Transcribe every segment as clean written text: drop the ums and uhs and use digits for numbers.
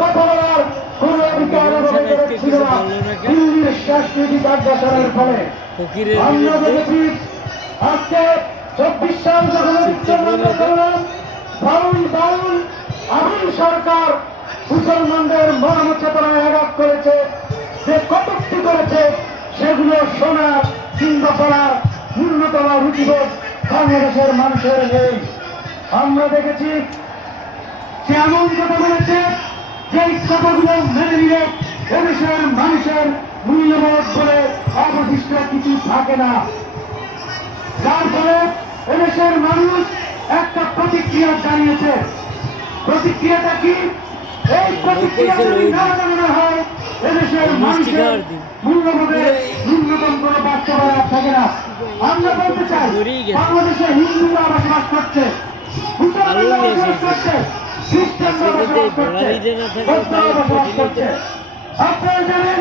কথা বলার কোন অধিকার ছিল না দিল্লির সাংস্কৃতিক আগ্রাসনের ফলে। আমরা দেখেছি আজকে 24 সাল যখন বিচ্ছিন্ন করলাম বাউল আমিন সরকার মুসলমানদের মর্ম চেতনায় আঘাত করেছে, যে কটূক্তি করেছে সেগুলো শোনা কিংবা পড়ার ন্যূনতম রুচিবোধ বাংলাদেশের মানুষের নেই। আমরা দেখেছি যে এমন কথা বলেছে যে কথাগুলো মেনে নিলে এদেশের মানুষের মূল্যবোধ বলে অবশিষ্ট কিছু থাকে না, যার ফলে এদেশের মানুষ একটা প্রতিক্রিয়া জানিয়েছে। প্রতিক্রিয়াটা কি? এই প্রতিক্রিয়া যদি না জানানো হয় এদেশের মানুষের মূল্যবোধের ন্যূনতম কোন বাস্তবতা থাকে না। আমরা বলতে চাই বাংলাদেশে হিন্দুরা বসবাস করছে, মুসলমানরা বসবাস করছে, খ্রিস্টানরা বসবাস করছে, বৌদ্ধরা বসবাস করছে। আপনারা জানেন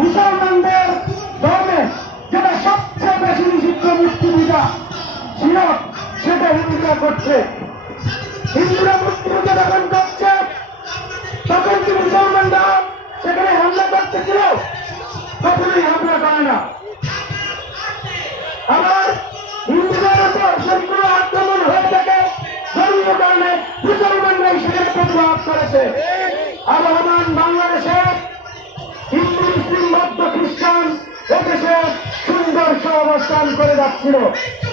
মুসলমানদের ধর্মে যেটা সবচেয়ে বেশি নিষিদ্ধ মূর্তি পূজা ছিল সেটা হিন্দুরা করছে। হিন্দুরা মূর্তি পূজা যখন করছে তখন কি মুসলমানরা সেখানে হামলা করতেছিল? কখনোই হামলা করে না। আবার হিন্দুদের উপর শত্রু আক্রমণ হয়ে থাকে ধর্মীয় কারণে মুসলমানরাই সেখানে প্রতিবাদ করেছে। আবহমান বাংলাদেশে হিন্দু মুসলিম বৌদ্ধ খ্রিস্টান এদেশে সুন্দর অবস্থান করে যাচ্ছিল।